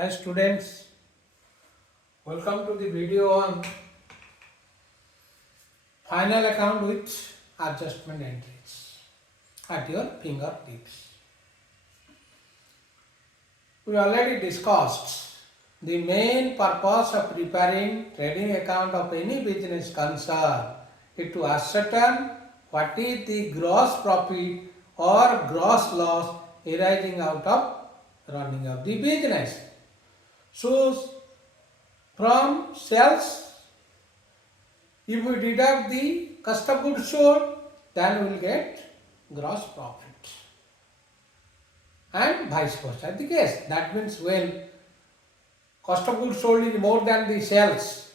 Hi students, welcome to the video on final account with adjustment entries at your fingertips. We already discussed the main purpose of preparing trading account of any business concern is to ascertain what is the gross profit or gross loss arising out of running of the business. So from sales, if we deduct the cost of goods sold, then we will get gross profit. And vice versa the case. That means when cost of goods sold is more than the sales,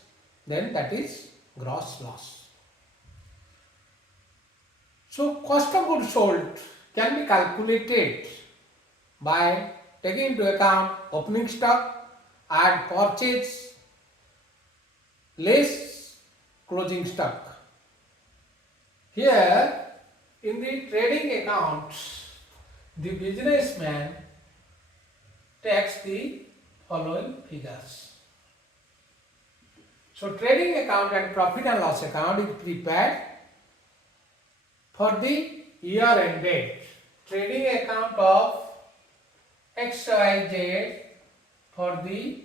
then that is gross loss. So cost of goods sold can be calculated by taking into account opening stock and purchase less closing stock. Here in the trading account, the businessman takes the following figures. So trading account and profit and loss account is prepared for the year ended. Trading account of XYZ for the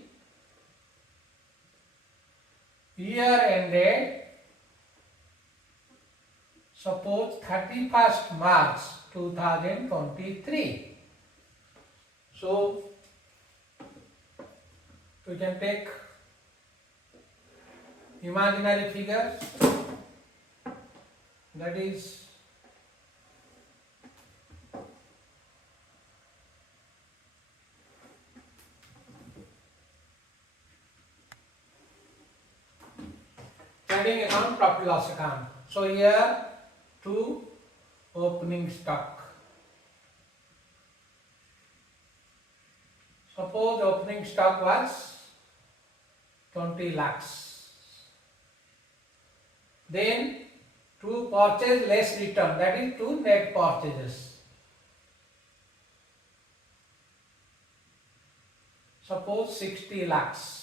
year ended, suppose 31st March 2023. So we can take imaginary figures, that is trading account, profit loss account. So here to opening stock. Suppose opening stock was 20 lakhs. Then to purchase less return, that is to net purchases. Suppose 60 lakhs.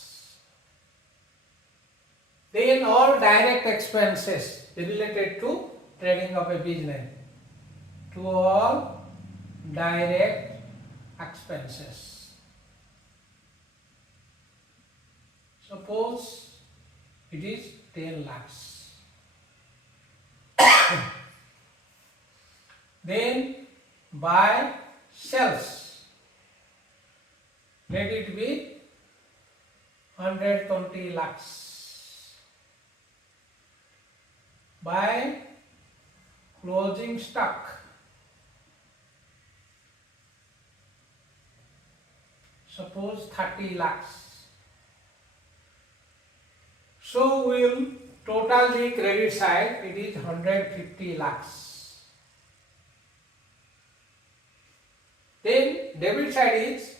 Then all direct expenses related to trading of a business. To all direct expenses. Suppose it is 10 lakhs. Then by sales, let it be 120 lakhs. By closing stock, suppose 30 lakhs. So we will total the credit side, it is 150 lakhs. Then debit side is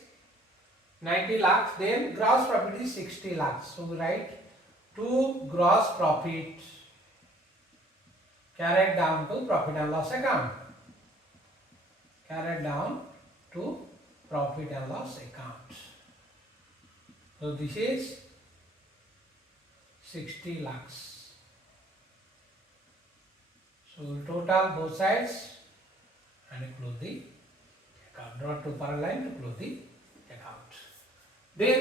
90 lakhs, then gross profit is 60 lakhs. So we write to gross profit carried down to profit and loss account. Carried down to profit and loss account. So this is 60 lakhs. So we total both sides and close the account. Draw two parallel line to close the account. Then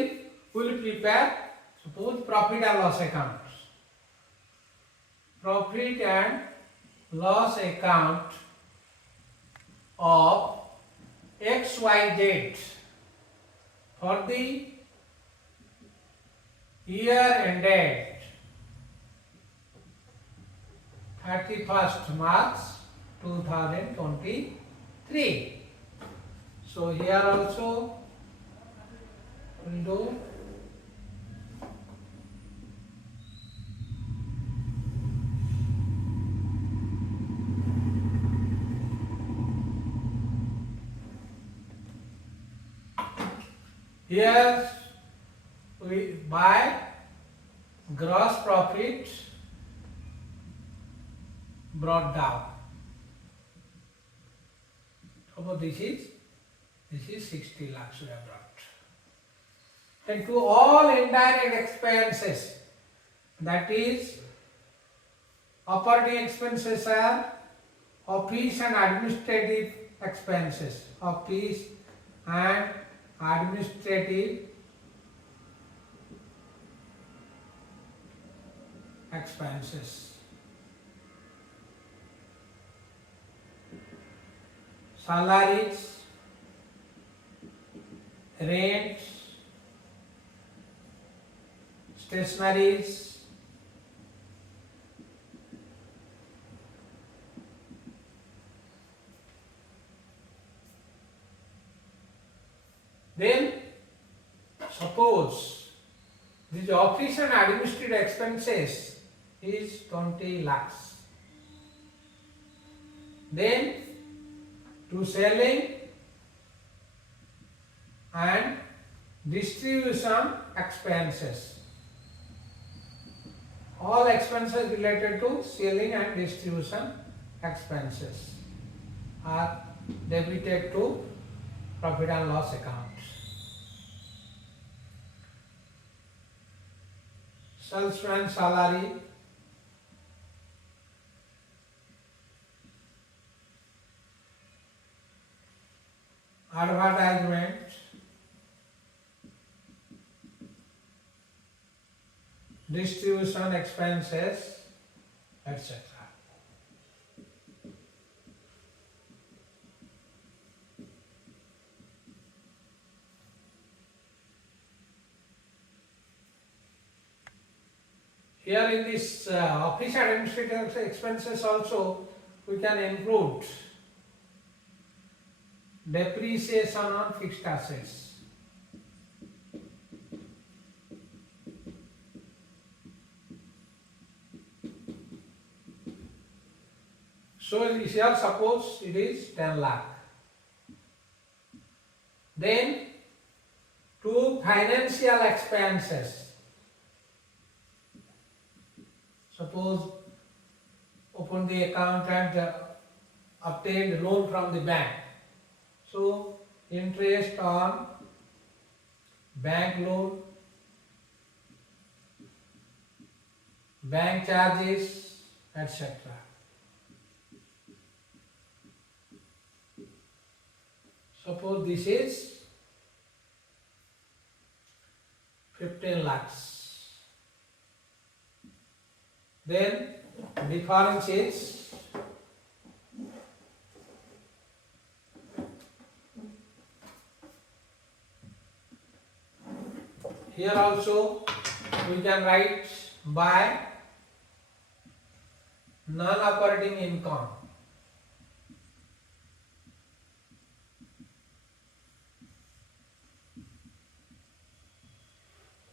we will prepare, suppose profit and loss account. Profit and loss account of XYZ for the year ended 31st March 2023. So here also we will do here we by gross profit brought down. Suppose this is 60 lakhs we have brought. and to all indirect expenses, that is, operating expenses are office and administrative expenses, office and administrative expenses, salaries, rents, stationaries, then suppose this office and administrative expenses is 20 lakhs. Then to selling and distribution expenses, all expenses related to selling and distribution expenses are debited to profit and loss account. Salesman salary, advertisement, distribution expenses, etc. Here in this office administrative expenses also we can include depreciation on fixed assets. So here suppose it is 10 lakh. Then to financial expenses. Suppose open the account and obtained loan from the bank. So interest on bank loan, bank charges, etc. Suppose this is 15 lakhs. Then difference is here also we can write by non-operating income.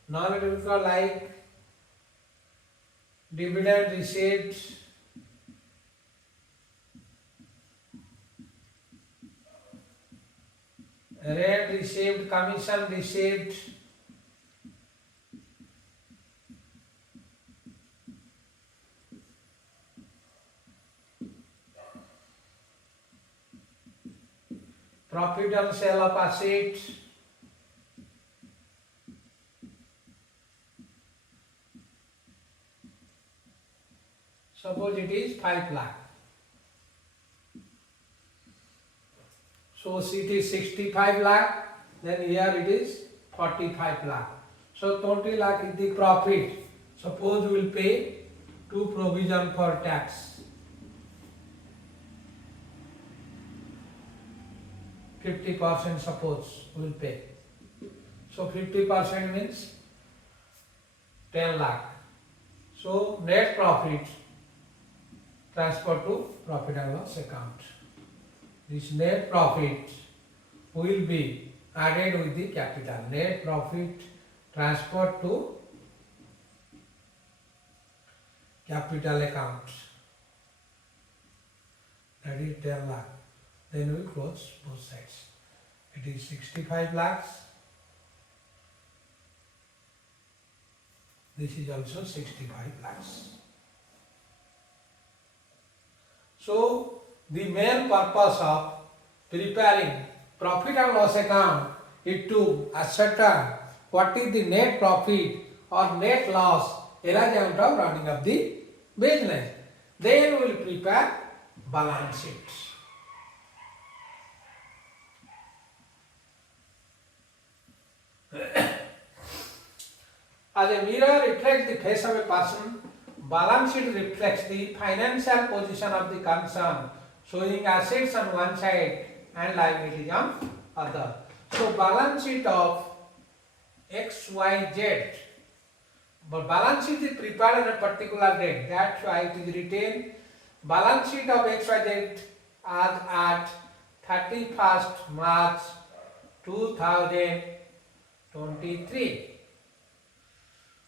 Non-operating income like dividend received, rent received, commission received, profit on sale of assets, suppose it is 5 lakh. So it is 65 lakh, then here it is 45 lakh. So 20 lakh is the profit. Suppose we will pay to provision for tax. 50% suppose we will pay. So 50% means 10 lakh. So net profit transfer to profit and loss account. This net profit will be added with the capital. Net profit transferred to capital account. That is 10 lakh. Then we close both sides. It is 65 lakhs. This is also 65 lakhs. So the main purpose of preparing profit and loss account is to ascertain what is the net profit or net loss arising out of running of the business. Then we will prepare balance sheet. As a mirror reflects the face of a person, balance sheet reflects the financial position of the concern, showing assets on one side and liabilities on other. So balance sheet of XYZ, but balance sheet is prepared on a particular date. That's why it is written balance sheet of XYZ as at 31st March 2023.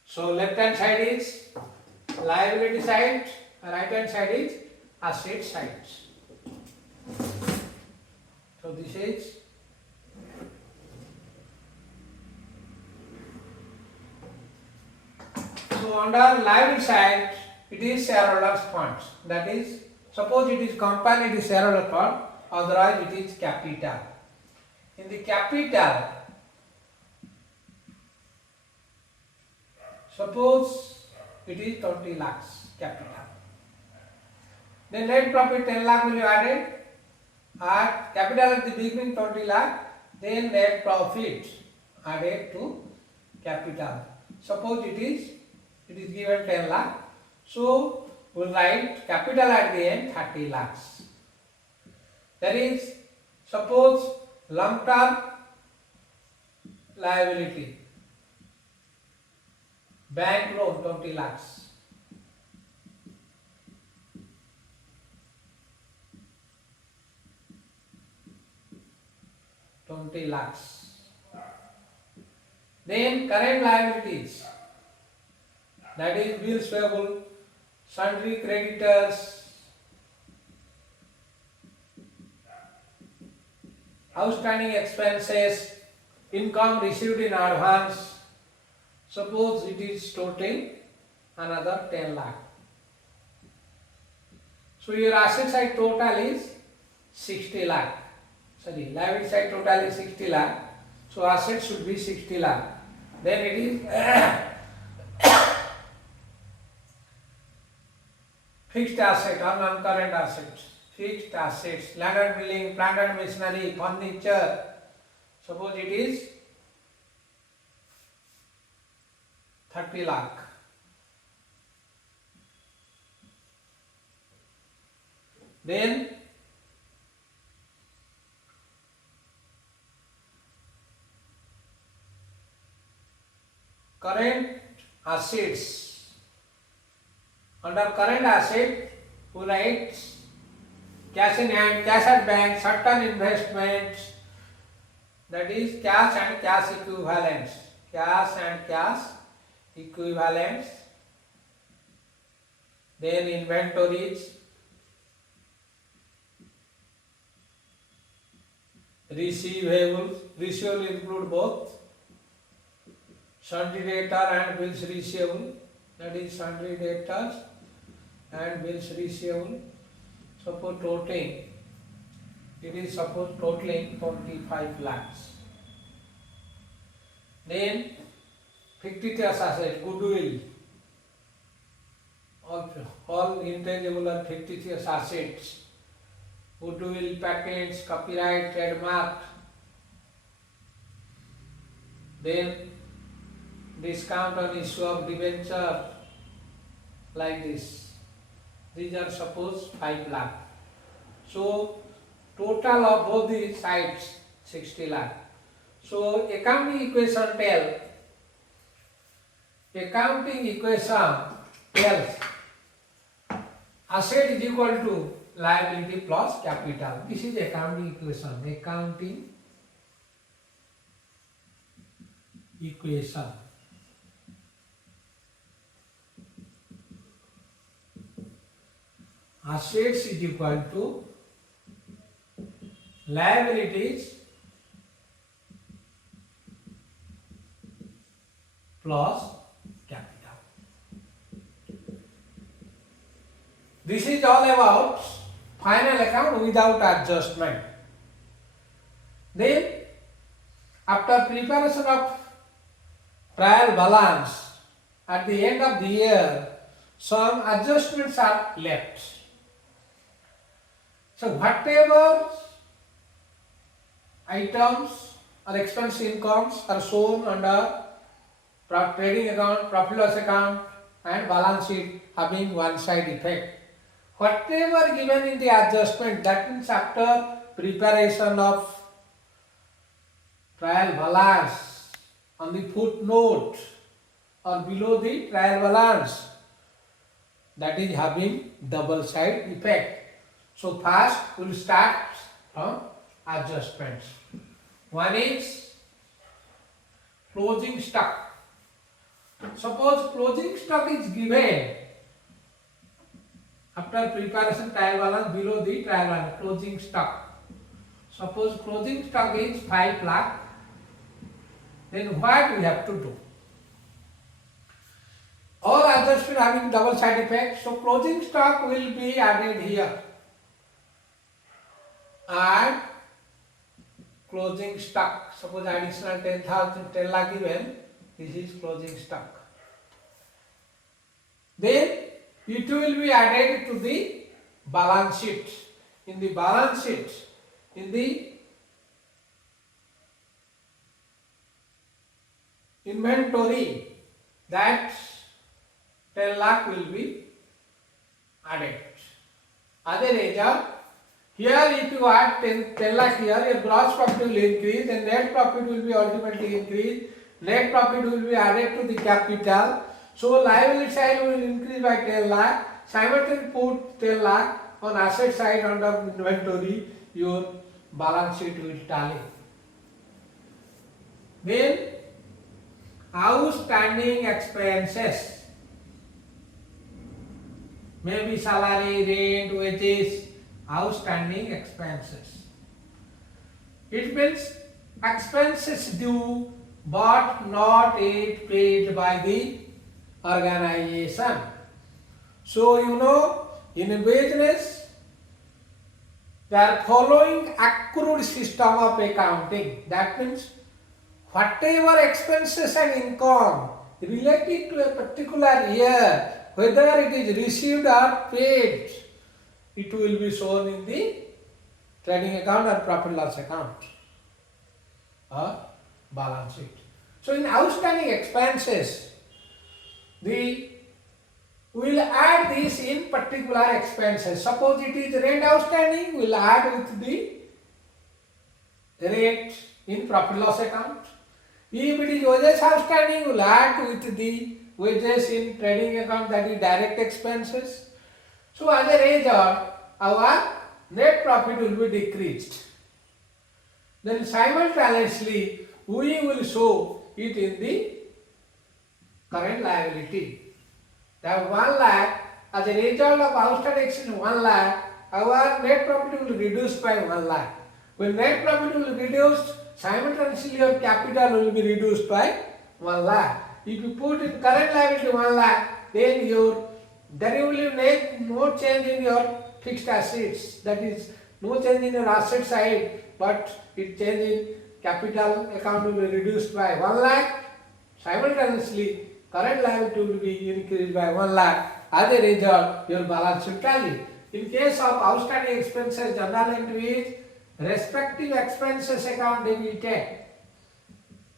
So left hand side is liability side, right hand side is asset side. So this is so under liability side it is shareholders funds. That is, suppose it is company, it is shareholder fund, otherwise it is capital. In the capital, suppose it is 20 lakhs capital. Then net profit 10 lakh will be added. At capital at the beginning 20 lakh, then net profit added to capital. Suppose it is given 10 lakh. So we will write capital at the end 30 lakhs. That is, suppose long term liability, bank loan 20 lakhs. Then current liabilities, that is bills payable, sundry creditors, outstanding expenses, income received in advance. Suppose it is totaling another 10 lakh. So your asset side total is 60 lakh. Sorry, liability side total is 60 lakh. So asset should be 60 lakh. Then it is fixed asset or non-current assets. Fixed assets, land and building, plant and machinery, furniture. Suppose it is 30 lakh. Then current assets. Under current asset, we write cash in hand, cash at bank, certain investments, that is cash and cash equivalents. Cash and cash equivalents. Then inventories, receivables. Receivable include both sundry debtor and bills receivable. That is sundry debtors and bills receivable. Suppose totaling, it is suppose totaling 25 lakhs. Then fictitious assets, goodwill, all intangible and fictitious assets, goodwill, patents, copyright, trademark. Then discount on issue of debenture, like this. These are suppose 5 lakh. So total of both these sides 60 lakh. So accounting equation tells asset is equal to liability plus capital. This is accounting equation. Accounting equation. Assets is equal to liabilities plus capital. This is all about final account without adjustment. Then after preparation of trial balance, at the end of the year, some adjustments are left. So whatever items or expense incomes are shown under trading account, profit loss account and balance sheet having one side effect. Whatever given in the adjustment, that means after preparation of trial balance on the footnote or below the trial balance, that is having double side effect. So first we will start from adjustments. One is closing stock. Suppose closing stock is given after preparation trial balance below the trial balance, closing stock. Suppose closing stock is 5 lakh, then what we have to do? All adjustment having double side effect, so closing stock will be added here. And closing stock, suppose additional 10 lakh given, this is closing stock. Then it will be added to the balance sheet. In the balance sheet, in the inventory, that 10 lakh will be added. Other result, here if you add 10 lakh here, your gross profit will increase and net profit will be ultimately increased. Net profit will be added to the capital. So liability side will increase by 10 lakh. Simultaneously put 10 lakh on asset side under inventory, your balance sheet will tally. Then outstanding expenses. Maybe salary, rent, wages, outstanding expenses. It means expenses due but not yet paid by the organization. So you know, in a business, they are following accrued system of accounting. That means whatever expenses and income related to a particular year, whether it is received or paid, it will be shown in the trading account or profit loss account or balance sheet. So in outstanding expenses, we will add this in particular expenses. Suppose it is rent outstanding, we will add with the rent in profit loss account. If it is wages outstanding, we will add with the wages in trading account, that is direct expenses. So as a result, our net profit will be decreased. Then simultaneously, we will show it in the current liability. That 1 lakh, as a result of outstanding expense 1 lakh, our net profit will reduce by 1 lakh. When net profit will reduce, simultaneously your capital will be reduced by 1 lakh. If you put in current liability 1 lakh, then there will be no change in your fixed assets. That is, no change in your asset side, but it change in capital account will be reduced by 1 lakh. Simultaneously, current liability will be increased by 1 lakh. As a result, your balance sheet tally. In case of outstanding expenses, journal entry is respective expenses account debited.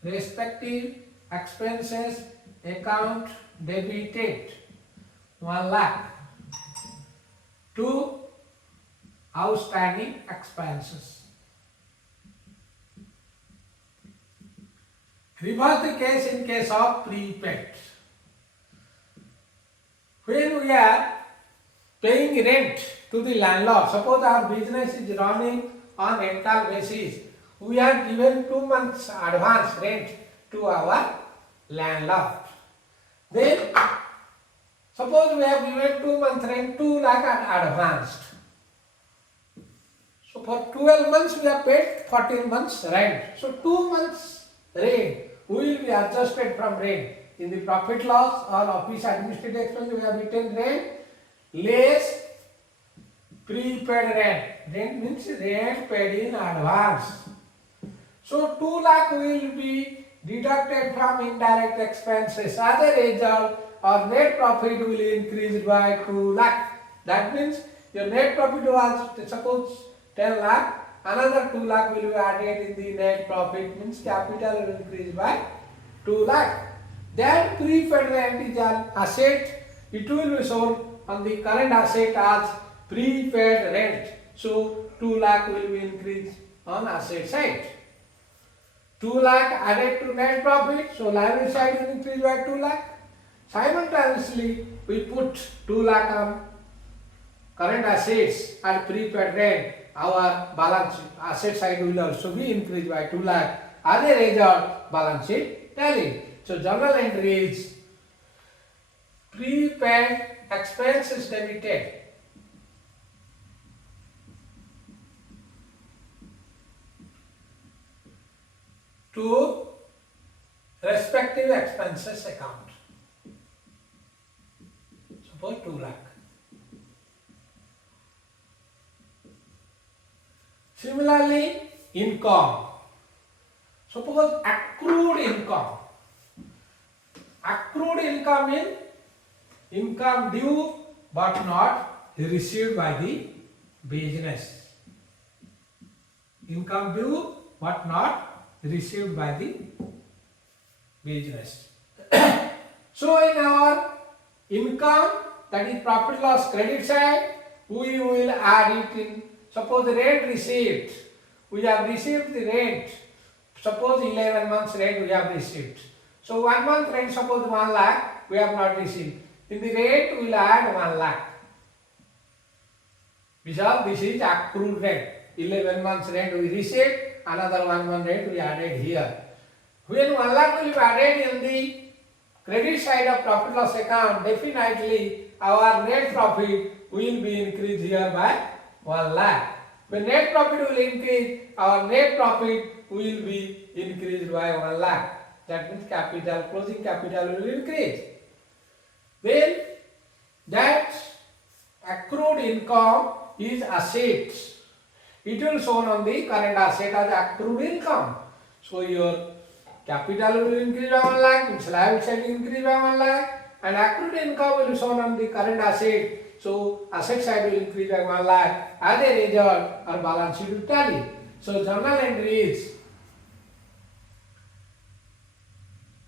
Respective expenses account debited 1 lakh to outstanding expenses. Reverse the case in case of prepaid. When we are paying rent to the landlord, suppose our business is running on rental basis, we are given 2 months advance rent to our landlord. Then suppose we have given 2 months rent, 2 lakh advanced. So for 12 months we have paid 14 months rent. So 2 months rent will be adjusted from rent. In the profit loss or office administrative expense, we have written rent less prepaid rent. Rent means rent paid in advance. So 2 lakh will be deducted from indirect expenses. As a result, our net profit will increase by 2 lakh. That means your net profit was suppose 10 lakh, another 2 lakh will be added in the net profit, means capital will increase by 2 lakh. Then prepaid rent is an asset. It will be shown on the current asset as prepaid rent. So 2 lakh will be increased on asset side. 2 lakh added to net profit, so liability side will increase by 2 lakh. Simultaneously, we put 2 lakh on current assets and prepaid rent. Our balance sheet asset side will also be increased by 2 lakh. As a result, balance sheet tally. So journal entry is prepaid expenses debited to respective expenses account. Suppose 2 lakh. Similarly, income. Suppose accrued income. Accrued income is income due but not received by the business. Income due but not received by the business. So in our income, that is profit loss credit side, we will add it in. Suppose the rent received, we have received the rent. Suppose 11 months rent we have received. So 1 month rent, suppose 1 lakh, we have not received. In the rent, we will add 1 lakh. Because this is accrued rent. 11 months rent we received, another 1 month rent we added here. When 1 lakh will be added in the credit side of profit loss account, definitely our net profit will be increased here by 1 lakh. When net profit will increase, our net profit will be increased by 1 lakh. That means capital, closing capital will increase. Then that accrued income is assets. It will shown on the current asset as accrued income. So your capital will increase by 1 lakh, means liability side will increase by 1 lakh, and accrued income will be shown on the current asset. So asset side will increase by 1 lakh. As a result, our balance sheet will tally. So journal entry is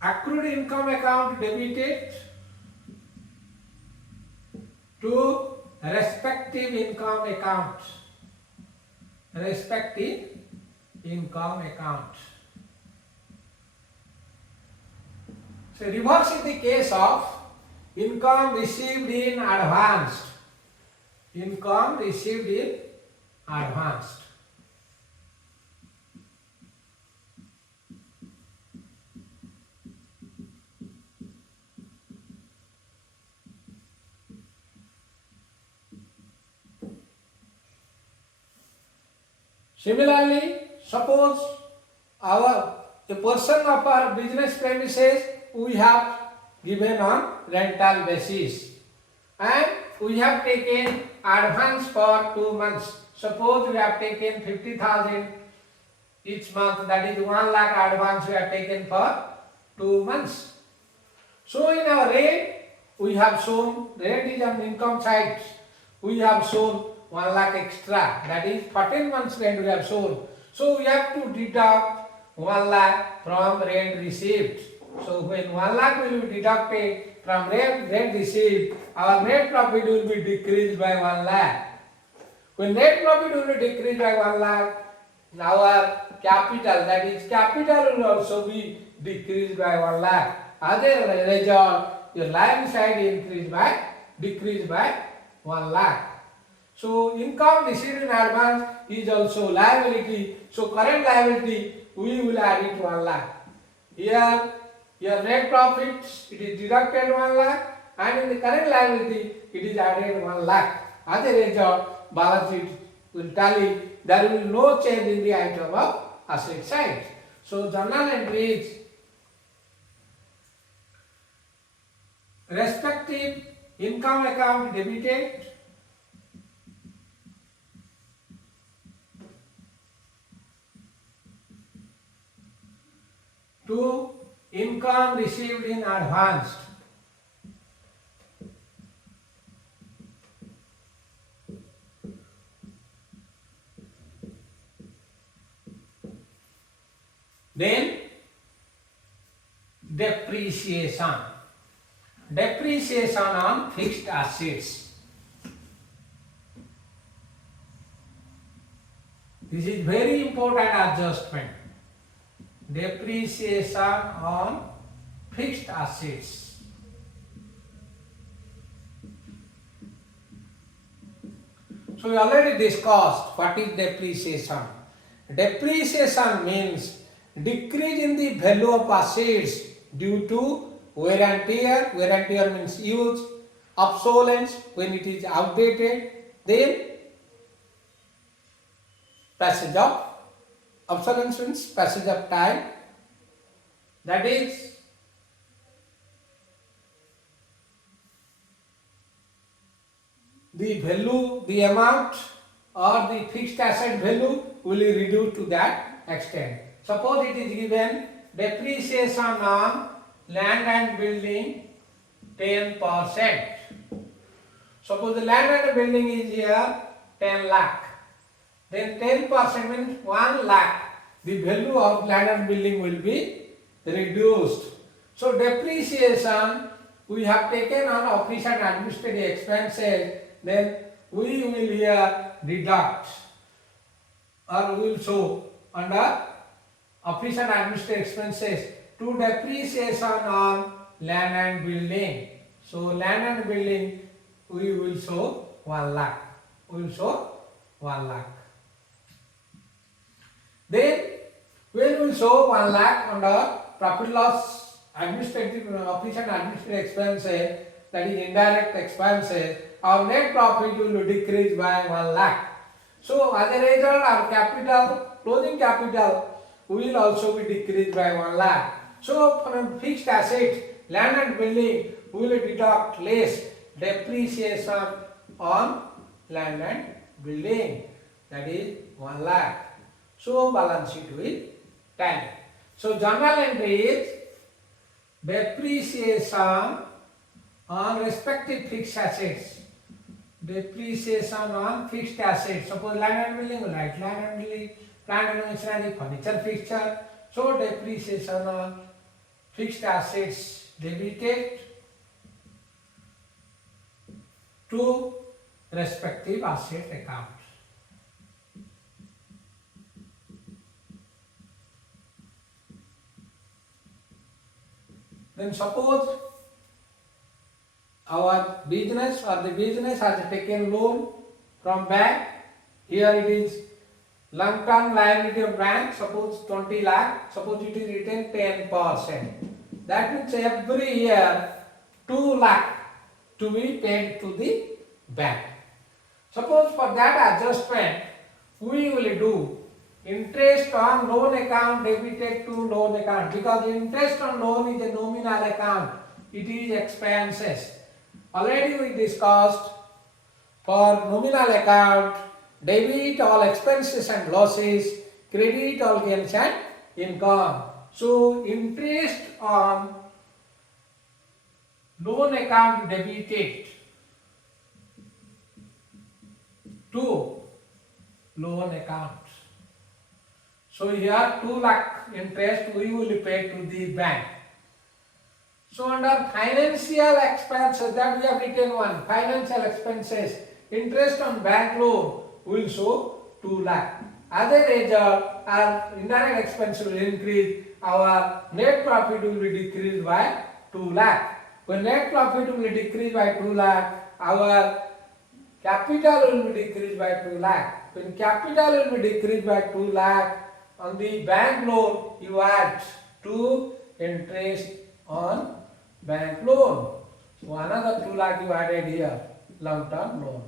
accrued income account debited to respective income account. Respective income account. So reverse is the case of income received in advance. Income received in advance. Similarly, suppose a portion of our business premises we have given on rental basis, and we have taken advance for 2 months. Suppose we have taken 50,000 each month, that is 1 lakh advance we have taken for 2 months. So in our rent, we have shown, rent is on income side, we have shown 1 lakh extra, that is 14 months rent we have shown. So we have to deduct 1 lakh from rent received. So when 1 lakh will be deducted from rent received, our net profit will be decreased by 1 lakh. When net profit will be decreased by 1 lakh, our capital, that is capital will also be decreased by 1 lakh. As a result, your liability side decreased by 1 lakh. So income received in advance is also liability. So current liability, we will add it 1 lakh. Here your net profit, it is deducted 1 lakh, and in the current liability it is added 1 lakh. As a result, balance sheet will tally. There will be no change in the item of asset side. So journal entry is respective income account debited to term received in advance. Then depreciation. Depreciation on fixed assets. This is very important adjustment. Depreciation on fixed assets. So we already discussed what is depreciation. Depreciation means decrease in the value of assets due to wear and tear. Wear and tear means use, obsolescence when it is outdated, then passage of obsolescence means passage of time, that is the value, the amount or the fixed asset value will be reduced to that extent. Suppose it is given depreciation on land and building 10%. Suppose the land and building is here 10 lakh. Then 10% means 1 lakh. The value of land and building will be reduced. So depreciation we have taken on office and administrative expenses, then we will here deduct or we will show under office and administrative expenses to depreciation on land and building. So land and building we will show 1 lakh. We will show 1 lakh. Then when we show 1 lakh under profit loss administrative office and administrative expenses, that is indirect expenses, our net profit will decrease by 1 lakh. So as a result, our capital, closing capital will also be decreased by 1 lakh. So from fixed asset, land and building, we will deduct less depreciation on land and building, that is 1 lakh. So balance sheet will tally. So journal entry is depreciation on respective fixed assets. Depreciation on fixed assets. Suppose land and building, we write land and building, plant and machinery, furniture fixture. So depreciation on fixed assets debited to respective asset account. Then suppose our business or the business has taken loan from bank. Here it is long term liability of bank, suppose 20 lakh, suppose it is written 10%. That means every year 2 lakh to be paid to the bank. Suppose for that adjustment we will do interest on loan account debited to loan account, because interest on loan is a nominal account, it is expenses. Already we discussed for nominal account, debit all expenses and losses, credit all gains and income. So interest on loan account debited to loan account. So here 2 lakh interest we will pay to the bank. So under financial expenses, that we have written one, financial expenses, interest on bank loan will show 2 lakh. As a result, our indirect expense will increase, our net profit will be decreased by 2 lakh. When net profit will be decreased by 2 lakh, our capital will be decreased by 2 lakh. When capital will be decreased by 2 lakh, on the bank loan you add to interest on bank loan. So another 2 lakh you added here, long term loan.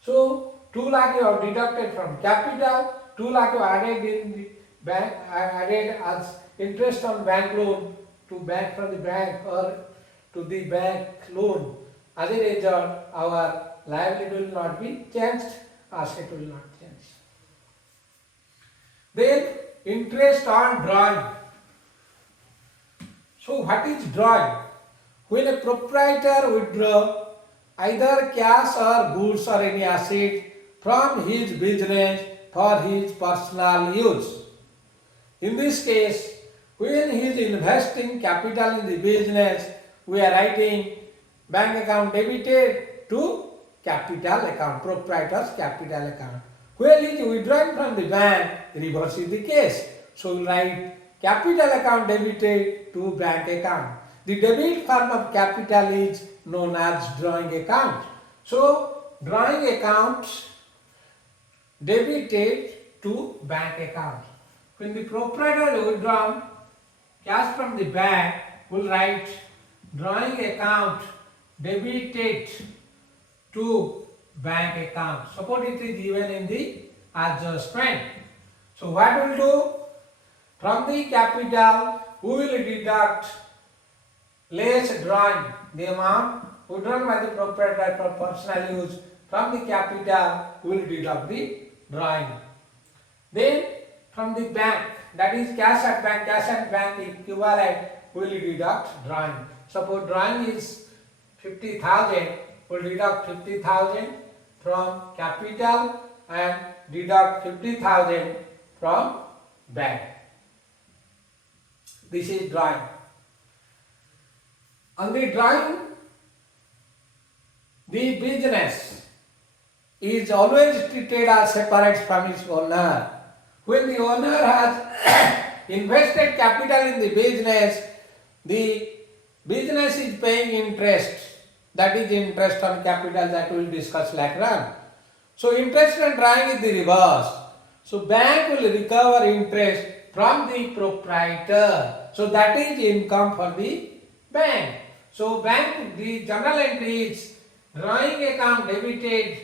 So 2 lakh you have deducted from capital, 2 lakh you added in the bank, added as interest on bank loan to bank from the bank or to the bank loan. As a result, our liability will not be changed, asset will not change. Then interest on drawing. So what is drawing? When a proprietor withdraw either cash or goods or any asset from his business for his personal use. In this case, when he is investing capital in the business, we are writing bank account debited to capital account, proprietor's capital account. When he is withdrawing from the bank, reverse is the case. So we write capital account debited to bank account. The debit form of capital is known as drawing account. So drawing account debited to bank account. When the proprietor withdrawn cash from the bank, we'll write drawing account debited to bank account. Suppose it is given in the adjustment. So what we'll do? From the capital, we will deduct less drawing, the amount withdrawn by the proprietor for personal use. From the capital, we will deduct the drawing. Then from the bank, that is cash at bank equivalent, we will deduct drawing. Suppose drawing is 50,000, we will deduct 50,000 from capital and deduct 50,000 from bank. This is drawing. On the drawing, the business is always treated as separate from its owner. When the owner has invested capital in the business is paying interest. That is interest on capital that we will discuss later on. So interest on drawing is the reverse. So bank will recover interest from the proprietor. So that is income for the bank. So bank, the journal entry is drawing account debited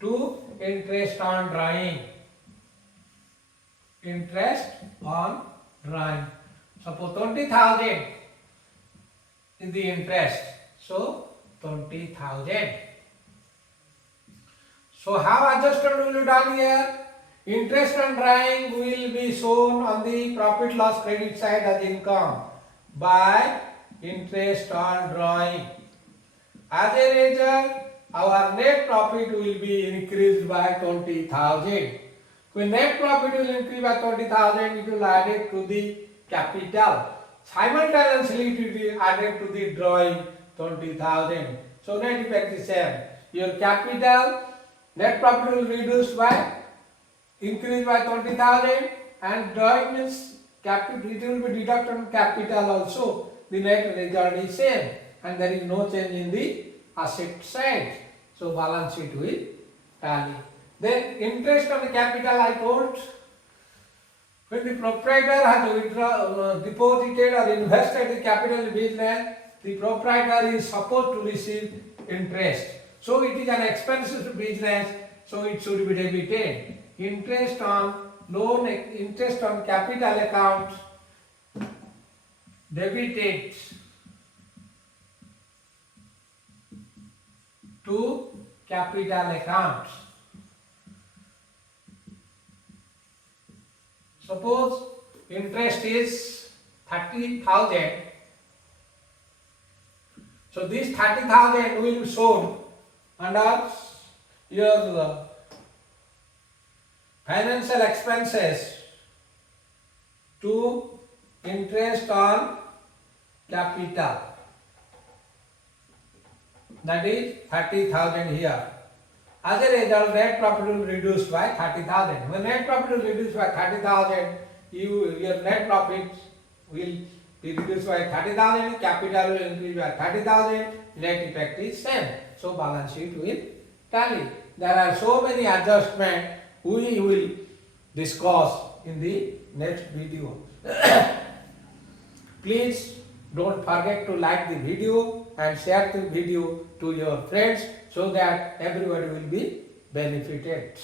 to interest on drawing. Interest on drawing. Suppose 20,000 is the interest. So 20,000. So how adjustment will be done here? Interest on drawing will be shown on the profit loss credit side as income by interest on drawing. As a result, our net profit will be increased by 20,000. When net profit will increase by 20,000, it will add it to the capital. Simultaneously, it will be added to the drawing 20,000. So net effect is same. Your capital, net profit will reduce by increase by 20,000 and drawing means capital, it will be deducted on capital also. The net result is same and there is no change in the asset side. So balance sheet will tally. Then interest on the capital I told. When the proprietor has deposited or invested the capital in business, the proprietor is supposed to receive interest. So it is an expense to business, so it should be debited. Interest on loan, interest on capital account debited to capital account. Suppose interest is 30,000. So this 30,000 will be shown under your financial expenses to interest on capital. That is 30,000 here. As a result, net profit will reduce by 30,000. When net profit will reduce by 30,000, your net profit will be reduced by 30,000, capital will increase by 30,000, net effect is same. So balance sheet will tally. There are so many adjustments we will discuss in the next video. Please don't forget to like the video and share the video to your friends so that everybody will be benefited.